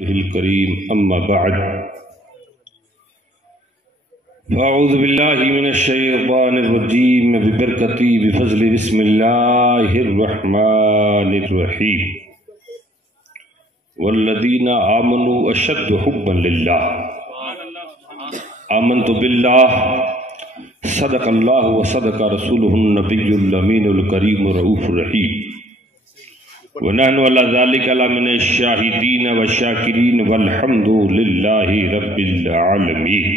الكريم أما بعد فأعوذ بالله من الشيطان الرجيم ببركتي بفضل بسم الله الرحمن الرحيم والذين آمنوا أشد حبا لله آمنت بالله صدق الله وصدق رسوله النبي الأمين الكريم الرؤوف الرحيم ونحن على ذلك لمن الشاهدين والشاكرين والحمد لله رب العالمين.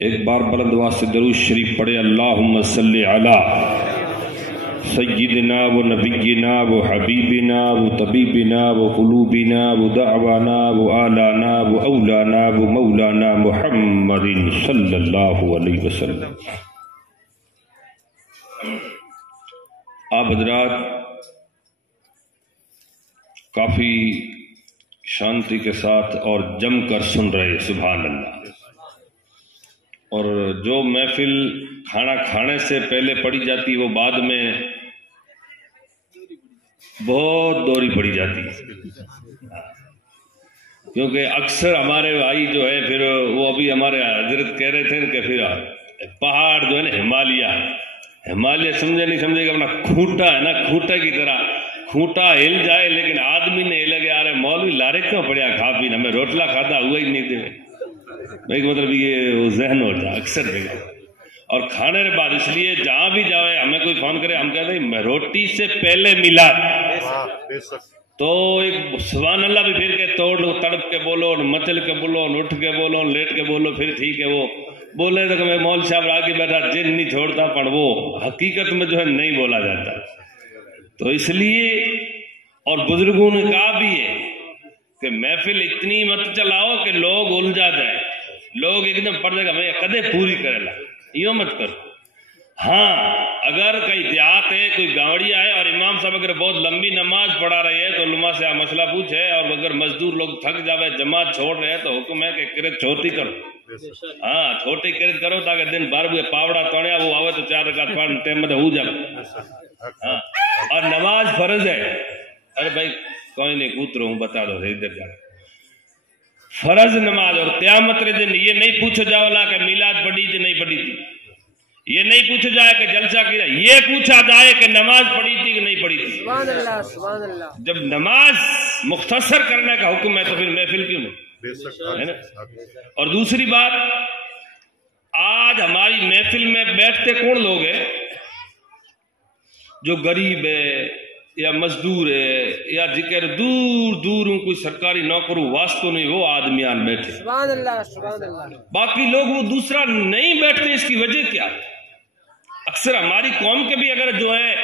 ایک بار بلند آواز سے درود شریف پڑھے اللہم صلی علی سیدنا و نبینا و حبیبنا و طبیبنا و قلوبنا و دعوانا و آلانا و اولانا و مولانا محمد صلی اللہ علیہ وسلم. آپ حضرات کافی شانتی کے ساتھ اور جم کر سن رہے سبحان اللہ. اور جو محفل کھانا کھانے سے پہلے پڑھی جاتی وہ بعد میں بہت دوری پڑی جاتی ہے، کیونکہ اکثر ہمارے بھائی جو ہے پھر وہ ابھی ہمارے حضرت کہہ رہے تھے کہ پھر پہاڑ جو ہے نا ہمالیہ سمجھے نہیں سمجھے گا، اپنا کھوٹا ہے نا، کھوٹے کی طرح کھوٹا ہل جائے لیکن آدمی نے ہلے گیا، ارے مولوی لارے کیوں پڑیا کھا پی، ہمیں روٹلا کھاتا ہوا ہی نہیں دے، مطلب یہ ذہن ہوتا اکثر دیکھا. اور کھانے کے بعد اس لیے جہاں بھی جائے ہمیں کوئی فون کرے ہم کہتے ہیں روٹی سے پہلے میلاد، تو ایک سبحان اللہ بھی پھر کے توڑ لو، تڑپ کے بولو، مچل کے بولو، اٹھ کے بولو، لیٹ کے بولو، پھر ٹھیک ہے. وہ بولے تو میں مول صاحب آگے بیٹھا جن نہیں چھوڑتا، پر وہ حقیقت میں جو ہے نہیں بولا جاتا. تو اس لیے اور بزرگوں نے کہا بھی ہے کہ محفل اتنی مت چلاؤ کہ لوگ الجھا جائے، لوگ ایک دم پڑھ دے گا میں کدے پوری کرے لا، یوں مت کرو. ہاں اگر کئی دیہات ہے، کوئی گاوڑیا ہے اور امام صاحب اگر بہت لمبی نماز پڑھا رہے ہیں تو علماء سے مسئلہ پوچھے، اور اگر مزدور لوگ تھک جاوے جماعت چھوڑ رہے ہیں تو حکم ہے کہ کرت چھوٹی کرو. ہاں چھوٹی کرت کرو تاکہ دن بھر ہوئے پاوڑا توڑیا وہ آوے تو 4 رکعت پڑھ ٹائم میں ہو جائے. ہاں اور نماز فرض ہے. ارے بھائی کوئی نہیں کوترو ہوں بتا دو ادھر جا فرض نماز. اور قیامت کے دن یہ نہیں پوچھا جاولا کہ میلاد پڑھی تھی نہیں پڑھی تھی، یہ نہیں پوچھا جائے کہ جلسہ کیا، یہ پوچھا جائے کہ نماز پڑھی تھی کہ نہیں پڑھی تھی. سبحان اللہ سبحان اللہ. جب نماز مختصر کرنے کا حکم ہے تو پھر محفل کیوں نہیں ہے نا. اور دوسری بات، آج ہماری محفل میں بیٹھتے کون لوگ ہیں؟ جو غریب ہے یا مزدور ہے یا جکر دور دور کوئی سرکاری نوکروں واسطوں نہیں، وہ آدمیان بیٹھے. سبحان اللہ سبحان اللہ. باقی لوگ وہ دوسرا نہیں بیٹھتے. اس کی وجہ کیا ہے؟ اکثر ہماری قوم کے بھی اگر جو ہے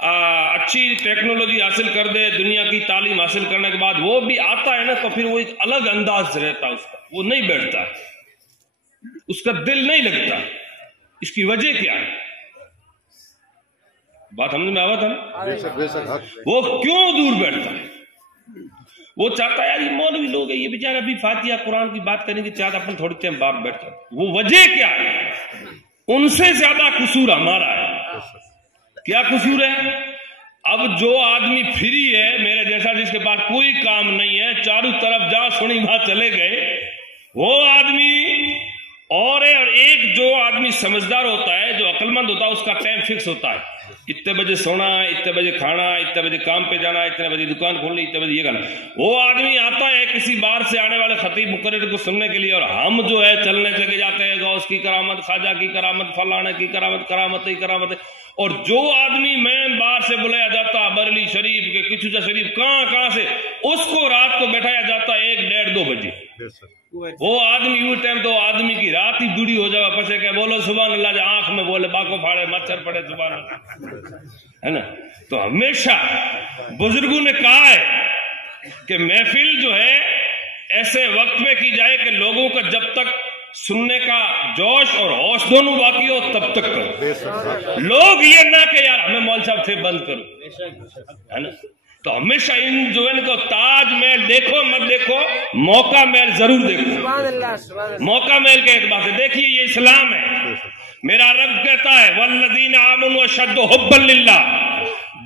اچھی ٹیکنالوجی حاصل کر دے، دنیا کی تعلیم حاصل کرنے کے بعد وہ بھی آتا ہے نا تو پھر وہ ایک الگ انداز سے رہتا ہے، اس کا وہ نہیں بیٹھتا، اس کا دل نہیں لگتا. اس کی وجہ کیا ہے؟ بات سمجھ میں آوا تھا نا؟ وہ کیوں دور بیٹھتا ہے؟ وہ چاہتا ہے یار یہ مولوی لوگ ہیں، یہ بیچارہ ابھی فاتحہ قرآن کی بات کریں گے، چاہتا اپنے تھوڑی ٹائم بعد بیٹھتا ہے. وہ وجہ کیا ہے؟ ان سے زیادہ قصور ہمارا ہے. کیا قصور ہے؟ اب جو آدمی فری ہے میرے جیسا، جس کے پاس کوئی کام نہیں ہے، چاروں طرف جا سنی وہاں چلے گئے، وہ آدمی اور ہے. اور ایک جو آدمی سمجھدار ہوتا ہے، جو عقل مند ہوتا ہے، اس کا ٹائم فکس ہوتا ہے، اتنے بجے سونا ہے، اتنے بجے کھانا ہے، اتنے بجے کام پہ جانا ہے، اتنے بجے دکان کھولنی، اتنے بجے یہ کرنا. وہ آدمی آتا ہے کسی بار سے آنے والے خطیب مقرر کو سننے کے لیے، اور ہم جو ہے چلنے چلے جاتے ہیں غوث کی کرامت، خواجہ کی کرامت، فلانے کی کرامت، کرامت ہی کرامت. اور جو آدمی مین بار سے بلایا جاتا بریلی شریف کے کچھوچا شریف کہاں سے، اس کو رات کو بیٹھایا جاتا 1, 1.5, 2 بجے. وہ آدمی یوں ٹائم تو آدمی کی رات ہی بوڑھی ہو جائے پسے کہ بولو سبحان اللہ، جو آنکھ میں بولے باکو پھاڑے مچھر پڑے سبحان اللہ ہے نا. تو ہمیشہ بزرگوں نے کہا ہے کہ محفل جو ہے ایسے وقت میں کی جائے کہ لوگوں کا جب تک سننے کا جوش اور ہوش دونوں باقی ہو تب تک کرو. لوگ یہ نہ کہ یار ہمیں مول صاحب تھے بند کرو ہے نا. تو ہمیشہ ان جو ان کو تاج محل دیکھو مت دیکھو، موقع محل ضرور دیکھو. موقع محل کے اعتبار سے دیکھیے یہ اسلام ہے. میرا رب کہتا ہے والذین آمنوا اشد حبا للہ،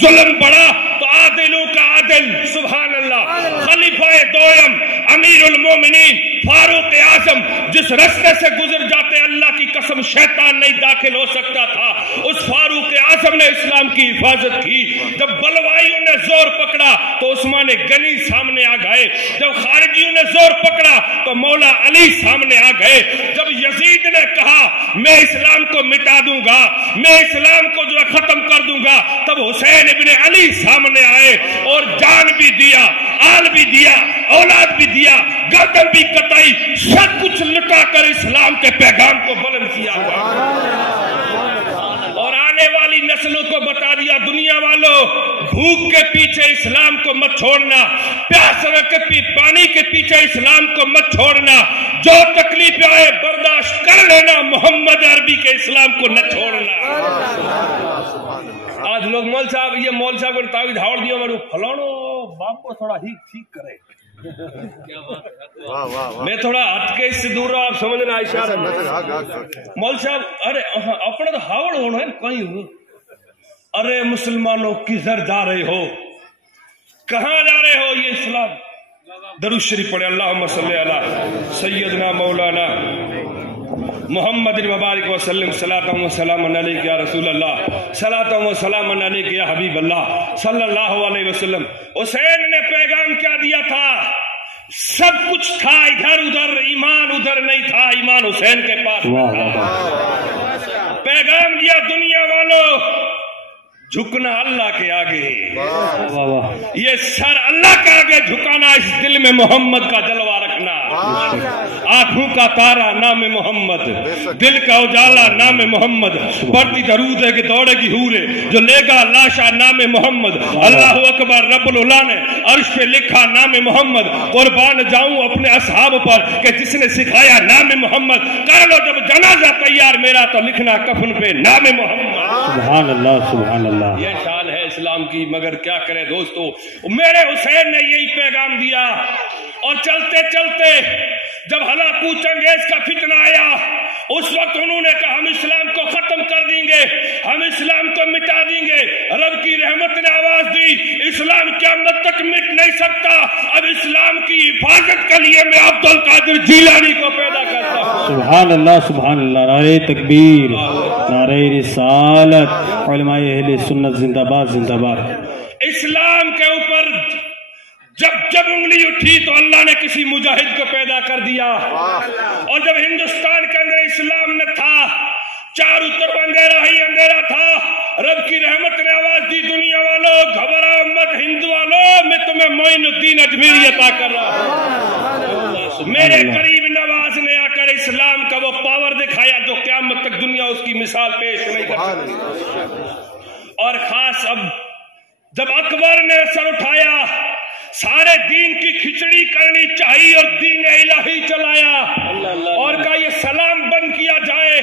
ظلم بڑھا تو عادلوں کا عادل سبحان اللہ خلیفہ دوم امیر المومنین فاروق اعظم جس رستے سے گزر جاتے اللہ کی قسم شیطان نہیں داخل ہو سکتا تھا, اس فاروق اعظم نے اسلام کی حفاظت کی. جب بلوائیوں نے زور پکڑا تو عثمان غنی سامنے آ گئے, جب خارجیوں نے زور پکڑا تو مولا علی سامنے آ گئے, جب یزید نے کہا میں اسلام کو مٹا دوں گا, میں اسلام کو جو ختم کر دوں گا, تب حسین ابن علی سامنے آئے اور جان بھی دیا, آل بھی دیا, اولاد بھی دیا, گردن بھی کٹائی, سب کچھ لٹا کر اسلام کے پیغام کو بلند کیا اور آنے والی نسلوں کو بتا دیا دنیا والوں بھوک کے پیچھے اسلام کو مت چھوڑنا, پیاس کے پانی کے پیچھے اسلام کو مت چھوڑنا, جو تکلیف آئے برداشت کر لینا, محمد عربی کے اسلام کو نہ چھوڑنا. آج لوگ مول صاحب یہ مول صاحب کو تعویذ ہاڑ دیا میرے فلانو باپ کو تھوڑا ٹھیک کرے, میں تھوڑا ہٹ کے اس سے دور رہا, آپ سمجھنا عائشہ مول صاحب ارے اپنا تو ہاوڑ ہونا ہے کہیں ہوں. ارے مسلمانوں کدھر جا رہے ہو, کہاں جا رہے ہو, یہ اسلام. درود شریف پڑھے اللہم صلی علی سیدنا مولانا محمد مبارک وسلم صلاۃ و سلام علیک یا رسول اللہ, صلاۃ و سلام علیک یا حبیب اللہ صلی اللہ علیہ وسلم. حسین نے پیغام کیا دیا تھا, سب کچھ تھا ادھر ادھر, ایمان ادھر نہیں تھا, ایمان حسین کے پاس تھا. پیغام دیا دنیا والوں جھکنا اللہ کے آگے, یہ سر اللہ کے آگے جھکانا, اس دل میں محمد کا جلوہ رکھنا, آنکھوں کا تارا نام محمد, دل کا اجالا نام محمد, بڑھتی درود ہے کہ دوڑے گی حورے جو لے گا لاشا نام محمد, اللہ اکبر رب العلا نے عرش پہ لکھا نام محمد, قربان جاؤں اپنے اصحاب پر کہ جس نے سکھایا نام محمد, کر لو جب جنازہ تیار میرا تو لکھنا کفن پہ نام محمد. سبحان اللہ سبحان اللہ. یہ شان ہے اسلام کی, مگر کیا کرے دوستو, میرے حسین نے یہی پیغام دیا. اور چلتے چلتے جب ہلاکو چنگیز کا فتنہ آیا, اس وقت انہوں نے کہا ہم اسلام کو ختم کر دیں گے, ہم اسلام کو مٹا دیں گے. رب کی رحمت نے آواز دی اسلام قیامت تک مٹ نہیں سکتا, اب اسلام کی حفاظت کے لیے میں عبد القادر جیلانی کو پیدا کرتا ہوں. سبحان اللہ سبحان اللہ. نعرہ تکبیر, نعرہ رسالت, علماء اہل سنت زندہ باد زندہ باد. اسلام کے اوپر جب انگلی اٹھی تو اللہ نے کسی مجاہد کو پیدا کر دیا, اور جب ہندوستان کے اندر اسلام نہ تھا, چاروں طرف اندھیرا ہی اندھیرا تھا, رب کی رحمت نے آواز دی دنیا والوں گھبراؤ مت, ہندو والوں میں تمہیں معین الدین اجمیری عطا کر رہا ہوں. میرے قریب نواز نے آ کر اسلام کا وہ پاور دکھایا جو قیامت تک دنیا اس کی مثال پیش نہیں کر سکتی. اور خاص اب جب اکبر نے سر اٹھایا, سارے دین کی کھچڑی کرنی چاہیے اور دین الہی چلایا, اور کہا یہ سلام بند کیا جائے.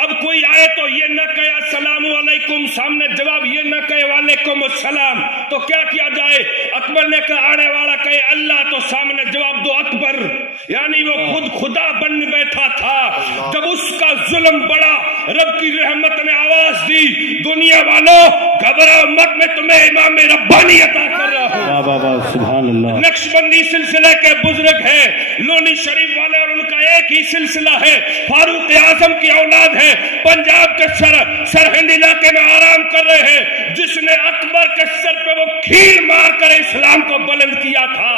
اب کوئی آئے تو یہ نہ کہے السلام علیکم, سامنے جواب یہ نہ کہے وعلیکم السلام, تو کیا کیا جائے. اکبر نے کہا آنے والا کہے اللہ, تو سامنے جواب دو اکبر, یعنی وہ خود خدا بن بیٹھا تھا. جب اس کا ظلم بڑا, رب کی رحمت نے آواز دی دنیا والوں گھبراؤ مت, میں تمہیں امام ربانی عطا کر رہا ہوں. نقشبندی سلسلے کے بزرگ ہیں, لونی شریف والے, اور ان کا ایک ہی سلسلہ ہے, فاروق اعظم کی اولاد ہے, پنجاب کے سرحد علاقے میں آرام کر رہے ہیں, جس نے اکبر کے سر پہ وہ کھیر مار کر اسلام کو بلند کیا تھا.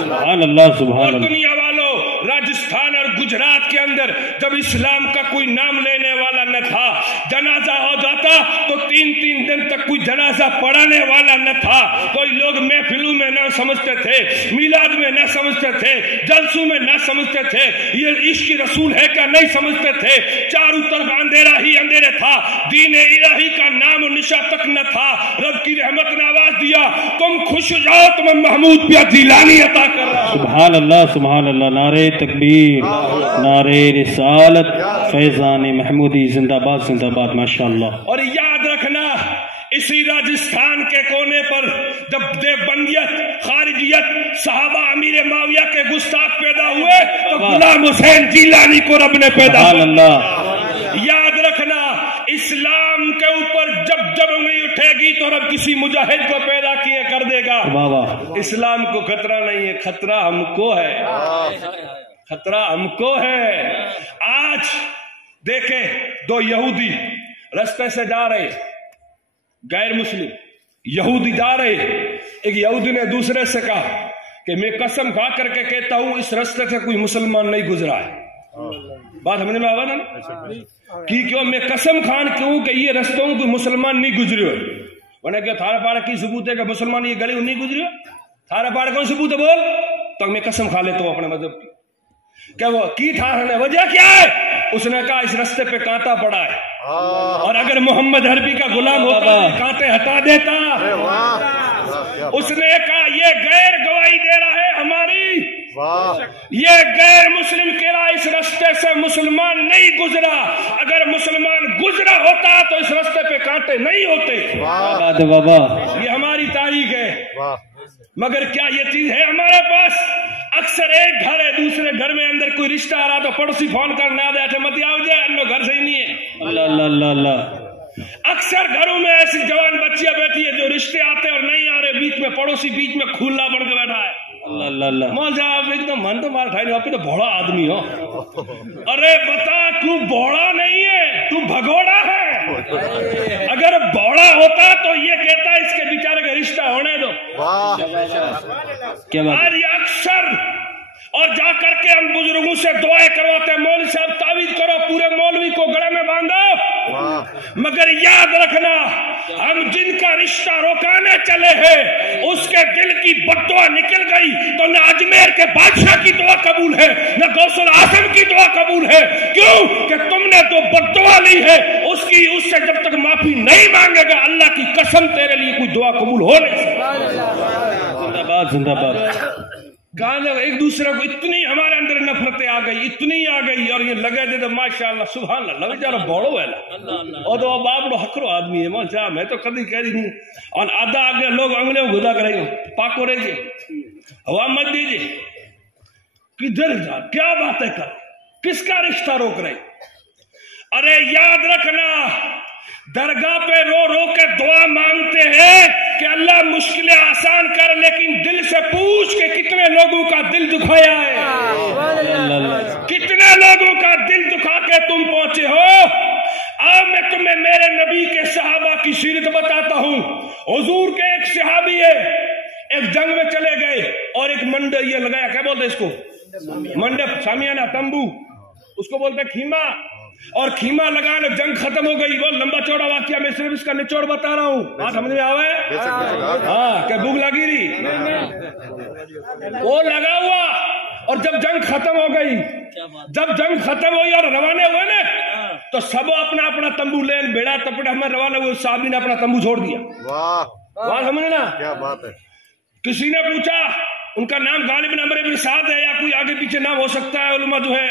سبحان اللہ سبحان اللہ. دنیا والوں راجستھان اور گجرات کے اندر جب اسلام کا کوئی نام لینے والا نہ تھا, جنازہ ہو جاتا تو 3 دن تک کوئی جنازہ پڑھانے والا نہ تھا. کوئی لوگ محفلوں میں نہ سمجھتے تھے, میلاد میں نہ سمجھتے تھے, جلسوں میں نہ سمجھتے تھے, یہ عشق رسول ہے کیا نہیں سمجھتے تھے. چاروں طرف اندھیرا ہی اندھیرے تھا, دین الہی کا نام و نشا تک نہ تھا. رب کی رحمت نے آواز دیا تم خوش ہو جاؤ, تمہیں محمود پیا جیلانی عطا کر رہا ہوں. سبحان اللہ سبحان اللہ. نعرہ تکبیر, نعرہ رسالت, فیضان محمودی زندہ باد زندہ باد. ماشاءاللہ. اور یاد رکھنا اسی راجستھان کے کونے پر جب دیوبندیت, خارجیت, صحابہ امیر معاویہ کے گستاخ پیدا ہوئے تو غلام حسین جیلانی کو رب نے پیدا کیا. اسلام کے اوپر جب جب انگلی اٹھے گی تو رب کسی مجاہد کو پیدا کیے کر دے گا. اسلام کو خطرہ نہیں ہے، خطرہ ہم کو ہے، خطرہ ہم کو ہے. آج دیکھیں دو یہودی رستے سے جا رہے، غیر مسلم یہودی جا رہے. ایک یہودی نے دوسرے سے کہا کہ میں قسم کھا کر کے کہتا ہوں اس رستے سے کوئی مسلمان نہیں گزرا ہے. بات سمجھ میں آوا نا کی کیوں میں قسم کھان کیوں کہ یہ رستوں کوئی مسلمان نہیں گزرے ہوئے. انہیں کہ تھارے پاڑے کی ثبوت ہے کہ مسلمان یہ گلی نہیں گزرے ہوئے؟ تھارے پاڑے کون ثبوت ہے بول؟ تو میں قسم کھا لیتا ہوں اپنے مذہب کی. کیا وہ کی ٹھہرنے وجہ کیا ہے؟ اس نے کہا اس رستے پہ کانٹا پڑا ہے اور اگر محمد عربی کا غلام ہوتا کانٹے ہٹا دیتا. اس نے کہا یہ غیر گواہی دے رہا ہے ہماری، یہ غیر مسلم کہہ رہا اس رستے سے مسلمان نہیں گزرا. اگر مسلمان گزرا ہوتا تو اس رستے پہ کانٹے نہیں ہوتے. یہ ہماری تاریخ ہے. مگر کیا یہ چیز ہے ہمارے پاس؟ اکثر ایک گھر ہے، دوسرے گھر میں اندر کوئی رشتہ آ رہا تو پڑوسی فون کرنا آ جائے مت آؤ جائے ان گھر سے ہی نہیں ہے. اللہ اکثر گھروں میں ایسی جوان بچیاں بیٹھی ہے جو رشتے آتے اور نہیں آ رہے، بیچ میں پڑوسی بیچ میں کھلا بڑھ کے بیٹھا ہے. مول صاحب ایک دم من تو مار کھائی آپ تو بھوڑا آدمی ہو. ارے بتا تو بھوڑا نہیں ہے، تو بھگوڑا ہے. اگر بھوڑا ہوتا تو یہ کہتا اس کے بیچارے کا رشتہ ہونے دو. آج یہ اکثر اور جا کر کے ہم بزرگوں سے دعائیں کرواتے ہیں مولوی صاحب تعویذ کرو، پورے مولوی کو گلے میں باندھو. مگر یاد رکھنا ہم جن کا رشتہ روکانے چلے ہیں اس کے دل کی بد دعا نکل گئی تو نہ اجمیر کے بادشاہ کی دعا قبول ہے نہ غوث الاعظم کی دعا قبول ہے. کیوں کہ تم نے تو بد دعا لی ہے، اس سے جب تک معافی نہیں مانگے گا اللہ کی قسم تیرے لیے کوئی دعا قبول ہو نہیں سکتی. زندہ باد. ایک دوسرے کو اتنی ہمارے اندر نفرتیں آ گئی، اتنی آ گئی اور یہ لگے دے تو ماشاءاللہ سبحان اللہ بیچارہ بوڑو ہے اور تو باپڑو حقرو آدمی ہے. مول صاحب میں تو کبھی کہہ رہی نہیں اور آدھا آگے لوگ انگلیوں گدا کریں گے پاکو رہے ہوا مت دیجیے. کدھر جا کیا باتیں کر کس کا رشتہ روک رہے؟ ارے یاد رکھنا درگاہ پہ رو رو کے دعا مانگتے ہیں کہ اللہ مشکلیں آسان کر، لیکن دل سے پوچھ کہ کتنے لوگوں کا دل دکھایا ہے، کتنے لوگوں کا دل دکھا کے تم پہنچے ہو. آؤ میں تمہیں میرے نبی کے صحابہ کی سیرت بتاتا ہوں. حضور کے ایک صحابی ہے، ایک جنگ میں چلے گئے اور ایک منڈے یہ لگایا، کیا بولتے اس کو؟ منڈے سامیانہ تمبو، اس کو بولتے کھیما. اور کھیما لگانا جنگ ختم ہو گئی. وہ لمبا چوڑا واقعہ میں صرف اس کا نچوڑ بتا رہا ہوں، بات سمجھ میں آوے؟ ہاں کہ بھوک لگی رہی وہ لگا ہوا. اور جب جنگ ختم ہو گئی، جب جنگ ختم ہوئی اور روانے ہوئے نا تو سب اپنا اپنا تمبو لین بیڑا تپڑا ہمیں روانہ ہوئے. صحابی نے اپنا تمبو چھوڑ دیا. بات سمجھنا کیا بات ہے. کسی نے پوچھا، ان کا نام غالب عمرو بن سعد ہے یا کوئی آگے پیچھے نام ہو سکتا ہے. علماء جو ہے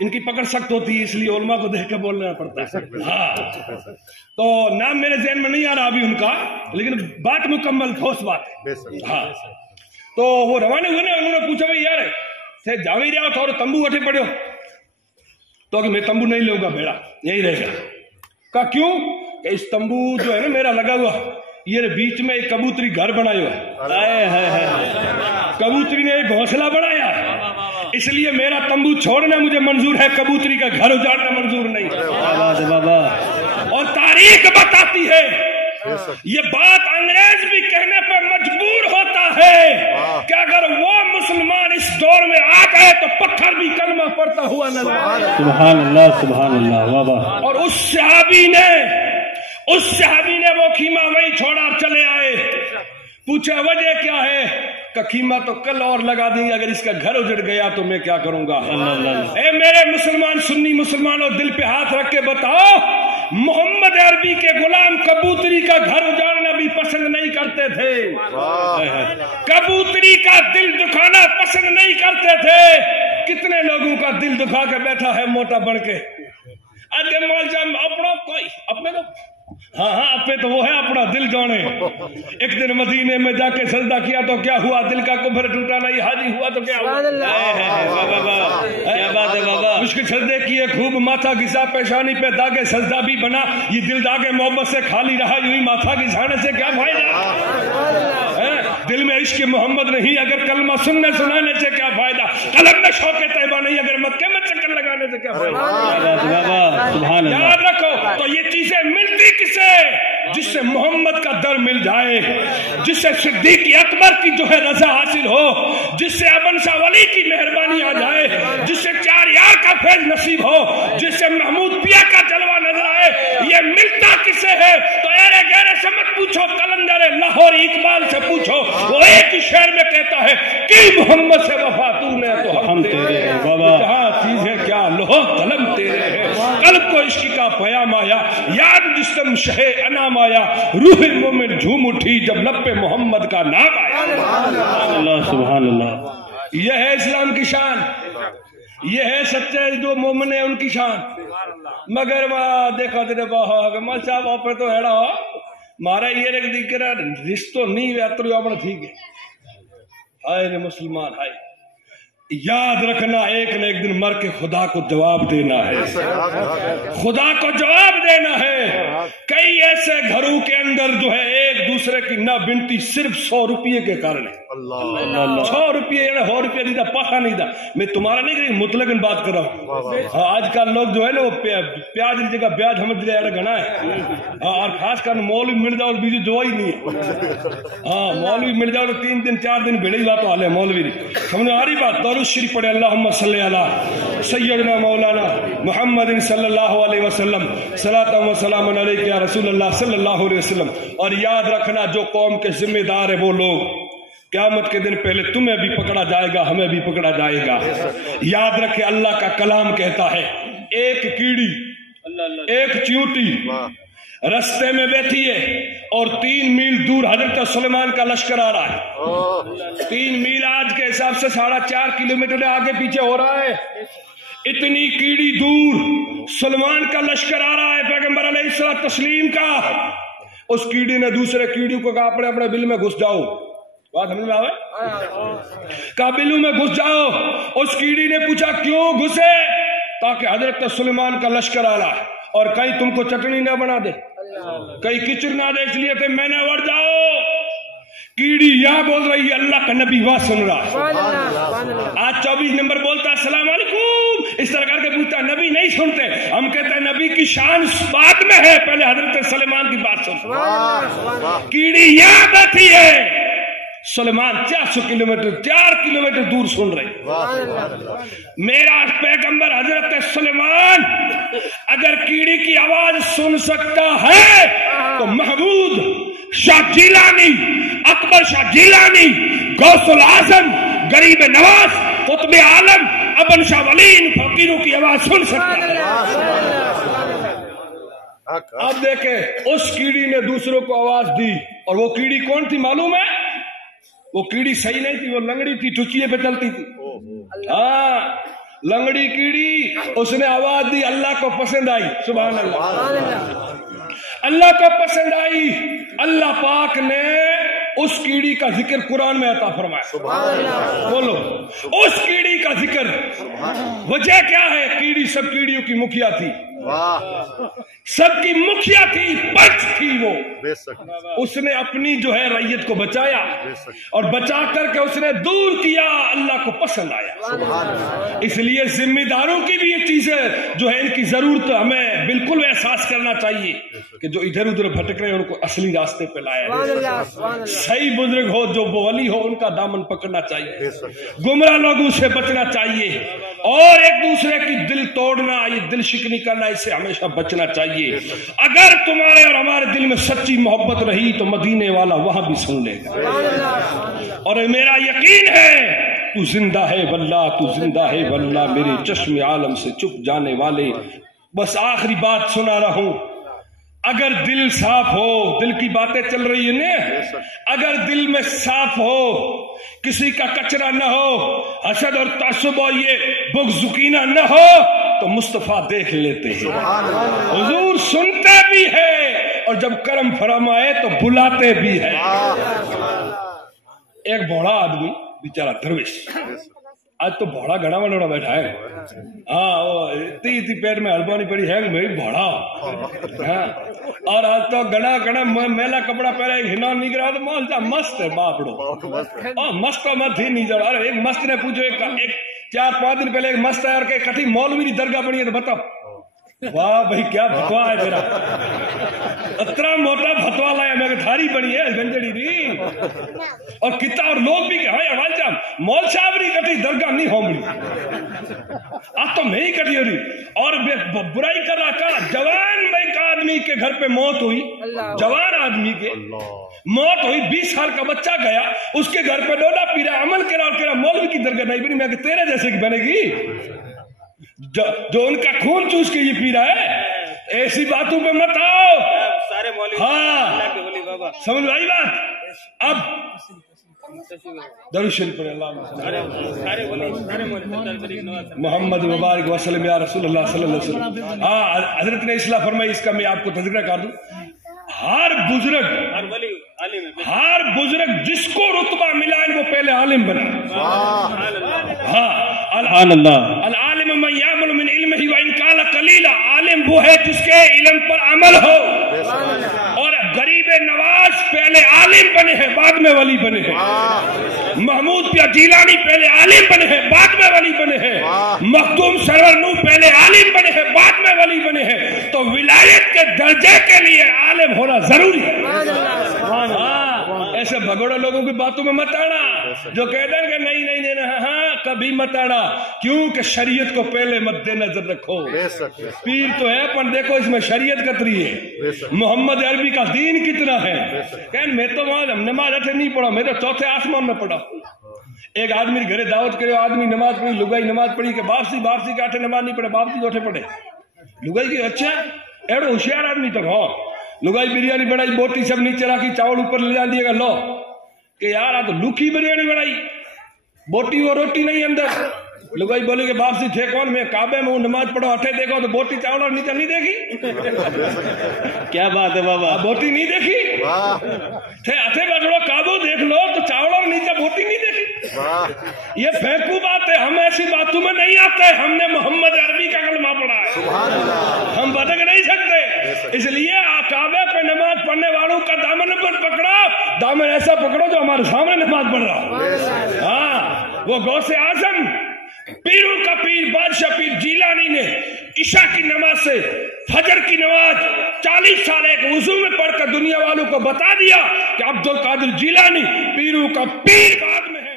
ان کی پکڑ سخت ہوتی ہے، اس لیے علماء کو دیکھ کے بولنا پڑتا ہے. ہاں تو نام میرے ذہن میں نہیں آ رہا ابھی ان کا، لیکن بات مکمل ٹھوس بات ہے. ہاں تو وہ روانے ہوئے نا، انہوں نے پوچھا بھائی یار سے جاوی رہا تھا اور تمبو اٹھے پڑے ہو تو کہ میں تمبو نہیں لوں گا، بیڑا یہی رہے گا. کہا کیوں؟ کہ اس تمبو جو ہے نا میرا لگا ہوا، یہ بیچ میں ایک کبوتری گھر بنایا ہوا ہے، کبوتری نے ایک گھونسلہ بنایا، اس لیے میرا تمبو چھوڑنا مجھے منظور ہے، کبوتری کا گھر اجاڑنا منظور نہیں. اور تاریخ بتاتی ہے یہ بات انگریز بھی کہنے پر مجبور ہوتا ہے کہ اگر وہ مسلمان اس دور میں آ گئے تو پتھر بھی کلمہ پڑھتا ہوا نظر آئے. سبحان اللہ سبحان اللہ. واہ. اور اس صحابی نے وہ خیمہ وہیں چھوڑا اور چلے آئے. پوچھا وجہ کیا ہے؟ کہ خیمہ تو کل اور لگا دیں گے، اگر اس کا گھر اجڑ گیا تو میں کیا کروں گا. اے میرے مسلمان سنی مسلمانوں دل پہ ہاتھ رکھ کے بتاؤ، محمد عربی کے غلام کبوتری کا گھر اجاڑنا بھی پسند نہیں کرتے تھے، کبوتری کا دل دکھانا پسند نہیں کرتے تھے. کتنے لوگوں کا دل دکھا کے بیٹھا ہے موٹا بڑھ کے. اجے مول صاحب اپنا کوئی اپنے تو ہاں ہاں اپنے تو وہ ہے اپنا دل جانے. ایک دن مدینے میں جا کے سجدہ کیا تو کیا ہوا؟ دل کا کفر ٹوٹا نہیں. حاجی ہوا تو کیا ہوا؟ کیا بات ہے بابا. مشکل سجدے کیے خوب، ماتھا گھسا، پیشانی پہ داغے سجدہ بھی بنا. یہ دل داغے محبت سے خالی رہا، یوں ہی ماتھا گھسانے سے کیا فائدہ؟ دل میں عشق محمد نہیں، اگر کلمہ سننے سنانے سے کیا فائدہ؟ قلب میں شوق طیبہ نہیں، اگر مکے میں چکر لگانے سے کیا فائدہ؟ یاد رکھو تو یہ چیزیں ملتی کسے؟ جس سے محمد کا در مل جائے، جس سے صدیق اکبر کی جو ہے رضا حاصل ہو، جس سے ابن شاہ ولی کی مہربانی آ جائے، جس سے چار یار کا فیض نصیب ہو، جس سے محمود پیا کا جلوہ نظر آئے. یہ ملتا کسے ہے؟ تو ایرے گہرے سے مت پوچھو، قلندر لاہور اقبال سے پوچھو. وہ ایک ہی شعر میں کہتا ہے کہ محمد سے وفا تو نے تو ہم تیرے ہیں. بابا جہاں چیزیں کیا لوہ قلم تیرے ہے. قلب کو عشق کا پیام آیا، یاد جسم شہ انام آیا، روح مومن جھوم اٹھی جب لب پہ محمد کا نام آیا. اللہ سبحان اللہ. یہ ہے اسلام کی شان، یہ ہے سچے جو مومن ہے ان کی شان. مگر وہاں دیکھا تیرے باہا مال صاحب آپ تو ہیڑا ہو مارا یہ رکھ دی کرا رشتوں نہیں ویتر اپنا ٹھیک ہے. ہائے مسلمان ہائے، یاد رکھنا ایک نہ ایک دن مر کے خدا کو جواب دینا ہے، خدا کو جواب دینا ہے. کئی ایسے گھروں کے اندر جو ہے ایک دوسرے کی نہ بنتی صرف 100 روپیے کے کارن ہے. 100 روپیے ہو روپیہ نہیں تھا، پاکا نہیں تھا. میں تمہارا نہیں کری مطلقاً بات کر رہا ہوں. آج کل لوگ جو ہے نا وہ پیاز کی جگہ بیاج ہمیں دیا گنا ہے. اور خاص کر مولوی مل جاؤ بیجی دعا ہی نہیں ہے. ہاں مولوی مل جاؤ تو 3 دن 4 دن بھیڑی بات حال ہے مولوی نہیں سمجھو. آ رہی بات دور شریف پڑھے اللہم صلی علی سیدنا مولانا محمد صلی اللہ علیہ وسلم صلاۃ و سلام علیک یا رسول اللہ صلی اللہ علیہ وسلم. اور یاد رکھنا جو قوم کے ذمہ دار ہے وہ لوگ قیامت کے دن پہلے تمہیں بھی پکڑا جائے گا، ہمیں بھی پکڑا جائے گا. یاد رکھے اللہ کا کلام کہتا ہے ایک کیڑی ایک چیونٹی رستے میں بیٹھی ہے اور 3 میل دور حضرت سلیمان کا لشکر آ رہا ہے. 3 میل آج کے حساب سے 4.5 کلومیٹر آگے پیچھے ہو رہا ہے. اتنی کیڑی دور سلیمان کا لشکر آ رہا ہے پیغمبر علیہ الصلوۃ تسلیم کا. اس کیڑی نے دوسرے کیڑی کو کہا اپنے اپنے بل میں گھس جاؤ. بات سمجھ میں آئے؟ کہا بلوں میں گھس جاؤ. اس کیڑی نے پوچھا کیوں گھسے؟ تاکہ حضرت سلیمان کا لشکر آ رہا ہے اور کہیں تم کو چٹنی نہ بنا دے، کہیں کچر نہ دے، اس لیے کہ میں نے وڑ جاؤ. کیڑی یہاں بول رہی ہے، اللہ کا نبی وہاں سن رہا ہے. آج 24 نمبر بولتا ہے السلام علیکم، اس طرح کر کے پوچھتا نبی نہیں سنتے. ہم کہتے ہیں نبی کی شان بعد میں ہے، پہلے حضرت سلیمان کی بات سن. کیڑی یہاں بیٹھی ہے، سلیمان 400 کلومیٹر 4 کلومیٹر دور سن رہی. میرا پیغمبر حضرت سلیمان اگر کیڑی کی آواز سن سکتا ہے تو محمود شاہ جیلانی، اکبر شاہ جیلانی، غوث العظم، غریب نواز، قطب عالم، ابن شاہ ولی ان فقیروں کی آواز سن سکتا ہے. اب دیکھیں اس کیڑی نے دوسروں کو آواز دی، اور وہ کیڑی کون تھی معلوم ہے؟ وہ کیڑی صحیح نہیں تھی، وہ لنگڑی تھی، ٹچیے پہ چلتی تھی. ہاں لنگڑی کیڑی، اس نے آواز دی، اللہ کو پسند آئی. سبحان اللہ، اللہ کو پسند آئی. اللہ پاک نے اس کیڑی کا ذکر قرآن میں عطا فرمایا. بولو اس کیڑی کا ذکر. وجہ کیا ہے؟ کیڑی سب کیڑیوں کی مکھیا تھی، سب کی مکھیا تھی، پچ تھی وہ. اس نے اپنی جو ہے رعیت کو بچایا اور بچا کر کے اس نے دور کیا. اللہ کو پسند آیا. اس لیے ذمہ داروں کی بھی یہ چیزیں جو ہے ان کی ضرورت ہمیں بالکل احساس کرنا چاہیے کہ جو ادھر ادھر بھٹک رہے ہیں ان کو اصلی راستے پہ لایا. صحیح بزرگ ہو جو ولی ہو ان کا دامن پکڑنا چاہیے، گمراہ لوگوں سے بچنا چاہیے، اور ایک دوسرے کی دل توڑنا، یہ دل شکنی کرنا، اس سے ہمیشہ بچنا چاہیے. اگر تمہارے اور ہمارے دل میں سچی محبت رہی تو مدینے والا وہاں بھی سن لے گا. اور میرا یقین ہے تو زندہ ہے واللہ، تو زندہ ہے واللہ، میرے چشم عالم سے چھپ جانے والے. بس آخری بات سنا رہا ہوں، اگر دل صاف ہو، دل کی باتیں چل رہی ہیں نا، اگر دل میں صاف ہو، کسی کا کچرا نہ ہو، حسد اور تعصب اور یہ بغض کینہ نہ ہو، تو مصطفیٰ دیکھ لیتے ہیں، حضور سنتا بھی ہے اور جب کرم فرمائے تو بلاتے بھی ہیں. ایک بوڑھا آدمی بیچارہ درویش, آج تو بوڑھا گھڑا بنوڑا بیٹھا ہے. ہاں وہ اتنی پیٹ میں ہلبانی پڑی ہے میری بوڑھا. ہاں اور آج تو گھڑا میلا کپڑا پہنے ہنا نہیں کرا تو مال جا مست ہے باپڑو. مست کا مت ہی نہیں جا. ارے ایک مست نے پوچھو ایک 4-5 دن پہلے ایک مست ہے کہ کٹھی مولوی کی درگاہ بنی ہے تو بتاؤ. واہ بھائی کیا بھتوا ہے تیرا, اتنا موٹا بھتوا لایا میں تھاری بنی ہے گنجڑی دی. اور کتا اور لوگ بھی کہ ہاں وال صاحب مول صاحب نہیں کٹی درگاہ نہیں ہوگی. آج تو میں ہی کٹی ہو رہی. اور برائی کر رہا جوان بھائی کا آدمی کے گھر پہ موت ہوئی, جوان آدمی کے موت ہوئی, 20 سال کا بچہ گیا, اس کے گھر پہ ڈوڈا پی رہا, عمل کرا اور کہا مولوی کی درگاہ نہیں بنی. میں کہ تیرے جیسے کی بنے گی جو ان کا خون چوس کے یہ پی رہا ہے. ایسی باتوں پہ مت آؤ. ہاں سمجھ آئی بات. اب درود شریف پڑھیں محمد مبارک وسلم یا رسول اللہ صلی اللہ علیہ وسلم. ہاں حضرت نے اصلاح فرمائی. اس کا میں آپ کو تذکرہ کر دوں. ہر بزرگ جس کو رتبہ ملا ہے وہ پہلے عالم بنا. ہاں العالم من یعمل من علمہ وان کان قلیلا. عالم وہ ہے جس کے علم پر عمل ہو. اور غریب نواز پہلے عالم بنے ہیں بعد میں ولی بنے ہیں. محمود پیا جیلانی پہلے عالم بنے ہیں بعد میں ولی بنے ہیں. مخدوم سرور نو پہلے عالم بنے ہیں بعد میں ولی بنے ہیں. تو ولایت کے درجے کے لیے عالم ہونا ضروری ہے. ایسے بھگوڑے لوگوں کی باتوں میں مت آنا جو کہتے ہیں کہ نہیں نہیں نہیں. ہاں کبھی مت آنا, کیونکہ شریعت کو پہلے مد نظر رکھو. پیر تو ہے پر دیکھو اس میں شریعت کتری ہے. محمد عربی کا دین کتنا ہے. کہن میں تو وہاں نماز اٹھے نہیں پڑھا, میں تو چوتھے آسمان میں پڑھا. ایک آدمی گھرے دعوت کرے, آدمی نماز پڑھی, لگائی نماز پڑھی کہ باپسی کے آٹھے نماز نہیں پڑھے, باپسی اٹھے پڑھے. لگائی کی اچھا ایڈو ہوشیار آدمی تو ہاں. لگائی بریانی بنائی, بوٹی سب نیچے رکھی, چاول اوپر لے جان دیے گا. لو کہ یار آ تو لوکی بریانی بنائی, بوٹی وہ روٹی نہیں اندر. لگائی بولے کہ باپ سے تھے کون, میں کعبے میں ہوں نماز پڑھو, اٹھے دیکھو تو بوٹی چاول اور نیچے نہیں دیکھی. کیا بات ہے بابا, بوٹی نہیں دیکھی. اٹھے بیٹھو کعبو دیکھ لو تو چاول اور نیچے بوٹی نہیں دیکھی. یہ پھینکو بات ہے. ہم ایسی باتوں میں نہیں آتے. ہم نے محمد عربی کا کلمہ پڑھا ہے, ہم بھٹک نہیں سکتے. اس لیے کعبے پہ نماز پڑھنے والوں کا دامن پر پکڑو, دامن ایسا پکڑو جو ہمارے سامنے نماز پڑھ رہا ہو. ہاں وہ غوث اعظم پیروں کا پیر بادشاہ پیر جیلانی نے عشاء کی نماز سے فجر کی نماز 40 سال ایک وضو میں پڑھ کر دنیا والوں کو بتا دیا کہ عبد القادر جیلانی پیروں کا پیر بعد میں ہے.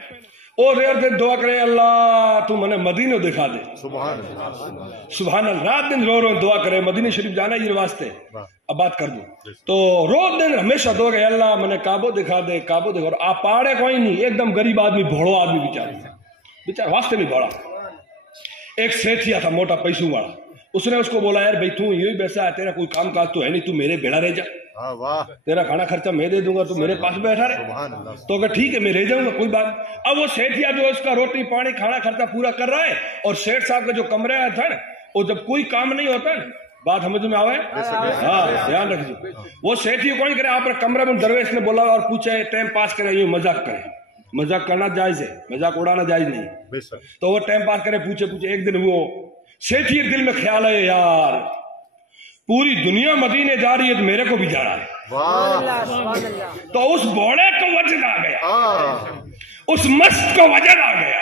اور دعا کرے اللہ تو مجھے مدینہ دکھا دے. سبحان اللہ. رات دن رو دعا کرے, مدینہ شریف جانا یہ واسطے. اب بات کر دوں تو روز دن ہمیشہ دعا کرے اللہ مجھے کعبہ دکھا دے, کعبہ دکھا. آپ پہاڑے کوئی نہیں, ایک دم غریب آدمی, بھوڑو آدمی بیچارہ واسطے نہیں بھوڑا. ایک سیٹھیا تھا موٹا پیسوں والا, اس نے اس کو بولا یار بھائی تو یہی بیسا ہے, تیرا کوئی کام کاج تو ہے نہیں, تو میرے بیڑا رہ جا, تیرا کھانا خرچہ میں دے دوں گا, تو میرے پاس بیٹھا رہے. تو کہ ٹھیک ہے میں رہ جاؤں گا کوئی بات. اب وہ سیٹھیا جو اس کا روٹی پانی کھانا خرچہ پورا کر رہا ہے, اور سیٹھ صاحب کا جو کمرہ تھا نا, وہ جب کوئی کام نہیں ہوتا نا, بات سمجھ میں آوے, ہاں دھیان رکھیے. وہ سیٹھی کون کرے, آپ کمرے میں درویش نے بولا اور پوچھے ٹائم پاس کرے, یہ مذاق کرے. مذاق کرنا جائز ہے, مذاق اڑانا جائز نہیں. تو وہ ٹائم پاس کرے پوچھے. ایک دن وہ سیٹھی دل میں خیال ہے یار پوری دنیا مدینے جا رہی ہے تو میرے کو بھی جا رہا ہے. تو اس بوڑے کو وجد آ گیا, اس مست کو وجد آ گیا,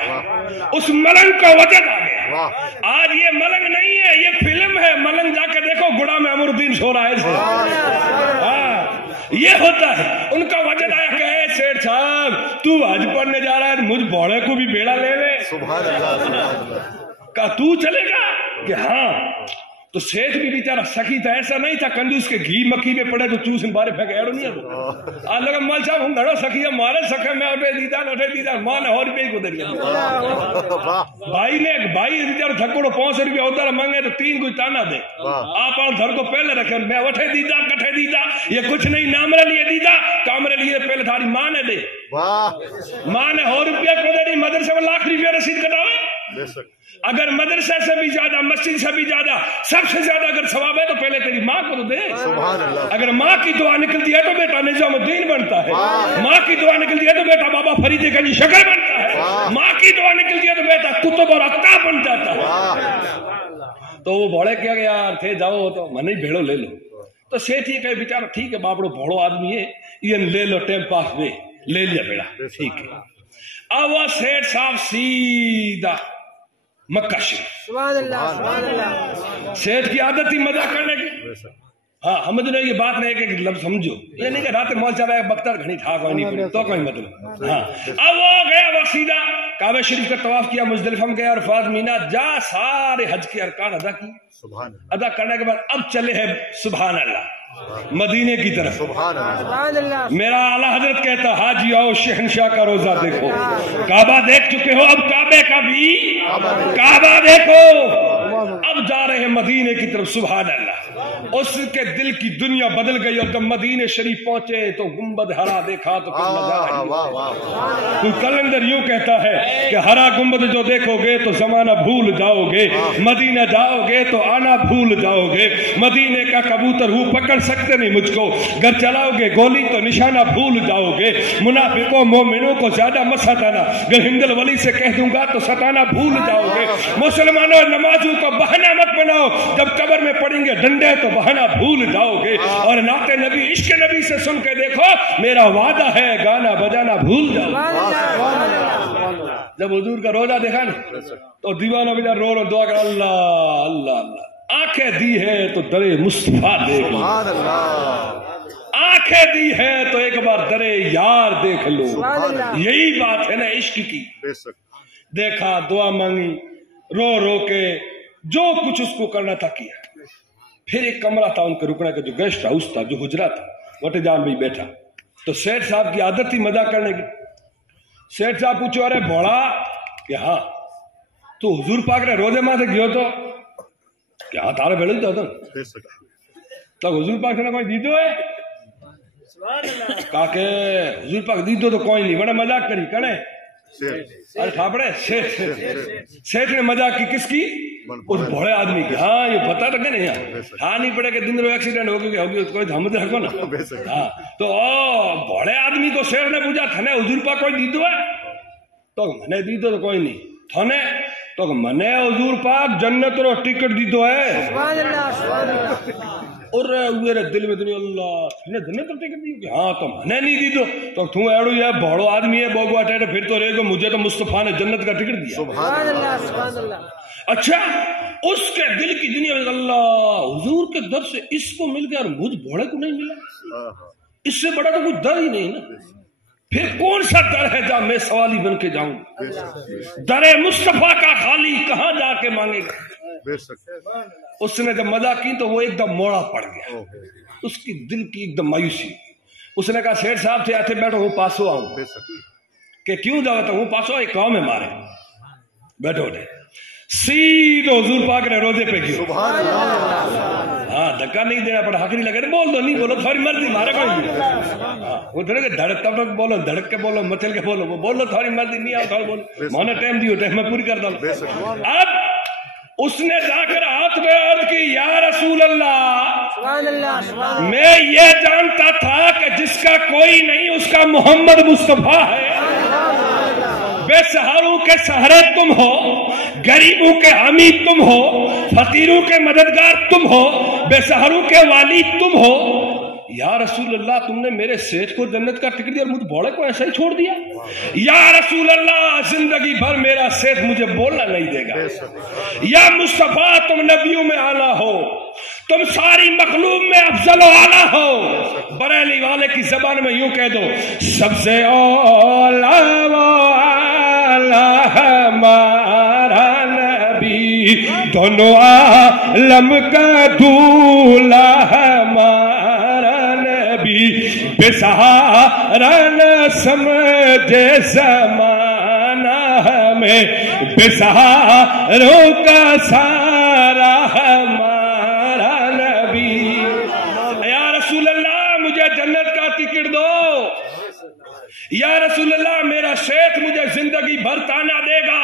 اس ملنگ کو وجد آ گیا. آج یہ ملنگ نہیں ہے, یہ فلم ہے. ملنگ جا کے دیکھو گڑا میں امر الدین سو رہا ہے. ہاں یہ ہوتا ہے. ان کا وجد آیا کہ سیٹھ صاحب تو حج پڑھنے جا رہا ہے, مجھ بوڑے کو بھی بیڑا لے لے. کہا تو چلے گا کہ ہاں. تو سیٹھ بھی بیچارہ سخی تھا, ایسا نہیں تھا کنجوس کے گھی مکھی میں پڑے تو چوس ان بارے پھینکے ایڑو نہیں ہے. آج لگا مال صاحب ہم گھڑا سخی ہے, مارے سکھے میں اٹھے دیدہ ماں نے 100 روپے کو دے دیا. بھائی بیچارہ تھکوڑو 500 روپے ادھر مانگے تو 3 کوئی تانا دے. آپ گھر کو پہلے رکھے, میں اٹھے دیدہ کٹھے دیدہ, یہ کچھ نہیں نامرے لیے دیدہ, کامرے لیے پہلے تھاری ماں نے دے. ماں نے 100 روپیہ کو دے دی, مدرسے میں 1,00,000 روپیہ رسید کٹاوے. اگر مدرسے سے بھی زیادہ، مسجد سے بھی زیادہ، سب سے زیادہ اگر ثواب ہے تو پہلے تیری ماں کو تو دے. اگر ماں کی دعا نکلتی ہے تو بیٹا نظام الدین بنتا ہے. ماں کی دعا نکلتی ہے تو بیٹا بابا فرید گنج شکر بنتا ہے. ماں کی دعا نکلتی ہے تو بیٹا کتب اور اقطاب بن جاتا ہے. تو وہ بھوڑے کیا کہ یار تھے جاؤ تو من ہی بھیڑو لے لو. تو سیٹھ یہ کہے بیچارہ ٹھیک ہے باپڑو بھوڑو آدمی ہے یہ لے لو ٹیم پاس میں لے لیا بیڑا ٹھیک ہے. اب وہ سیٹھ صاحب سیدھا مکہ شریف. سبحان اللہ سبحان اللہ. سیٹھ کی عادت تھی مزاق کرنے کی. ہاں ہم جو یہ بات نہیں کہ لفظ سمجھو یہ نہیں کہ رات مول چاہے بختر گھنی تھا کوئی نہیں تو کوئی مطلب. ہاں اب وہ گیا وہ سیدھا کعبہ شریف کا طواف کیا، مزدلفہ میں گیا عرفات مینا جا سارے حج کے ارکان ادا کی. ادا کرنے کے بعد اب چلے ہیں سبحان اللہ مدینے کی طرف. سبحان اللہ. میرا اعلیٰ حضرت کہتا حاجی آؤ شہنشاہ کا روزہ دیکھو. کعبہ دیکھ چکے ہو اب کعبے کا بھی کعبہ دیکھو. اب جا رہے ہیں مدینے کی طرف. سبحان اللہ. اس کے دل کی دنیا بدل گئی اور جب مدینے شریف پہنچے تو گنبد ہرا دیکھا تو پھر نظارہ. کوئی کلندر یوں کہتا ہے کہ ہرا گنبد جو دیکھو گے تو زمانہ بھول جاؤ گے، مدینہ جاؤ گے تو آنا بھول جاؤ گے. مدینے کا کبوتر ہوں پکڑ سکتے نہیں مجھ کو، گر چلاؤ گے گولی تو نشانہ بھول جاؤ گے. منافقوں مومنوں کو زیادہ مت ستانا، گر ہندل ولی سے کہہ دوں گا تو ستانا بھول جاؤ گے. مسلمانوں نمازوں کو بہانہ مت بناؤ، جب قبر میں پڑیں گے ڈنڈے تو بہانہ بھول جاؤ گے. اور نعت نبی عشق نبی سے سن کے دیکھو میرا وعدہ ہے گانا بجانا بھول جاؤ. جب حضور کا روزہ دیکھا نا تو دیوانہ بجا رو رو دعا کر اللہ اللہ اللہ. آنکھیں دی ہے تو در مصطفیٰ دیکھ لو. آنکھیں دی ہے تو ایک بار در یار دیکھ لو. یہی بات ہے نا عشق کی. دیکھا دعا مانگی رو رو کے جو کچھ اس کو کرنا تھا کیا. پھر ایک کمرہ تھا ان کے رکنے کا جو گیسٹ ہاؤس تھا جو حجرہ تھا وٹے جان بھی بیٹھا. تو سیٹھ صاحب کی عادت تھی مزاق کرنے کی. سیٹھ صاحب پوچھو ارے بوڑا کہ ہاں تو حضور پاک نے روزے ماں سے گیو تو کیا تارے بیڑے جاتا تو حضور پاک نے کوئی دیدو ہے کہا کہ حضور پاک دیدو تو کوئی نہیں بڑا مزاق کری کنے. ارے تھاپڑے سیٹھ نے مزاق کی کس کی؟ اس بڑے آدمی کی. ہاں یہ پتہ لگے نہیں یار ہاں نہیں پڑے کہ دن رو ایکسیڈنٹ ہو گیا ہوگی کوئی ہمت رکھو نا. ہاں تو بڑے آدمی کو سیٹھ نے پوچھا تھنے حضور پاک کوئی دیدو ہے تو میں نے دیدو تو کوئی نہیں. تھنے تو میں نے حضور پاک جنت رو ٹکٹ دیدو ہے. سبحان اللہ سبحان اللہ. اور میرے دل میں دنیا اللہ نے جنت رو ٹکٹ دی کہ ہاں تو میں نے نہیں دیدو تو تم ایڑو یہ بڑو آدمی ہے بوگو اٹھے پھر تو رہے گا مجھے تو مصطفیٰ نے جنت کا ٹکٹ دیا. سبحان اللہ سبحان اللہ. اچھا اس کے دل کی دنیا میں اللہ حضور کے در سے اس کو مل گیا اور مجھ بوڑھے کو نہیں ملا. اس سے بڑا تو کوئی در ہی نہیں نا. پھر کون سا در ہے جہاں میں سوالی بن کے جاؤں؟ در مصطفیٰ کا خالی کہاں جا کے مانگے گا. اس نے جب مزہ کی تو وہ ایک دم موڑا پڑ گیا. اس کی دل کی ایک دم مایوسی. اس نے کہا سیٹھ صاحب سے آتے بیٹھو ہوں پاسو آؤں. کہ کیوں جاؤ تو ہوں پاسو ایک کام ہے مارے بیٹھو اٹھے. سیدھو حضور پاک نے روزے پہ کیوں. ہاں دھکا نہیں دینا پڑا حق نہیں لگے بول دو نہیں بولو تھوڑی مرضی مارے کوئی نہیں. وہ کہ دھڑک تب تک بولو دھڑک کے بولو مچل کے بولو وہ بولو تھوڑی مرضی نہیں آؤ تھوڑا بولو میں نے ٹائم دیو ٹائم میں پوری کر دوں. اب اس نے جا کر ہاتھ میں عرض کی یا رسول اللہ میں یہ جانتا تھا کہ جس کا کوئی نہیں اس کا محمد مصطفیٰ ہے. بے سہاروں کے سہارے تم ہو، غریبوں کے حامی تم ہو، فقیروں کے مددگار تم ہو، بے سہاروں کے والی تم ہو. یا رسول اللہ تم نے میرے سیٹھ کو جنت کا ٹکٹ دیا اور مجھ بوڑھے کو ایسا ہی چھوڑ دیا. یا رسول اللہ زندگی بھر میرا سیٹھ مجھے بولنا نہیں دے گا. یا مصطفیٰ تم نبیوں میں اعلیٰ ہو، تم ساری مخلوق میں افضل و اعلیٰ ہو. بریلی والے کی زبان میں یوں کہہ دو سب سے اعلیٰ و اعلیٰ ہمارا نبی، دونوں عالم کا دولہ ہمارا نبی، بے سہارا نہ سمجھے زمانہ ہمیں، بے سہاروں کا سارا ہمارا نبی. یا رسول اللہ مجھے جنت کا ٹکٹ دو. یا رسول اللہ میرا شیخ مجھے زندگی بھر تانا دے گا.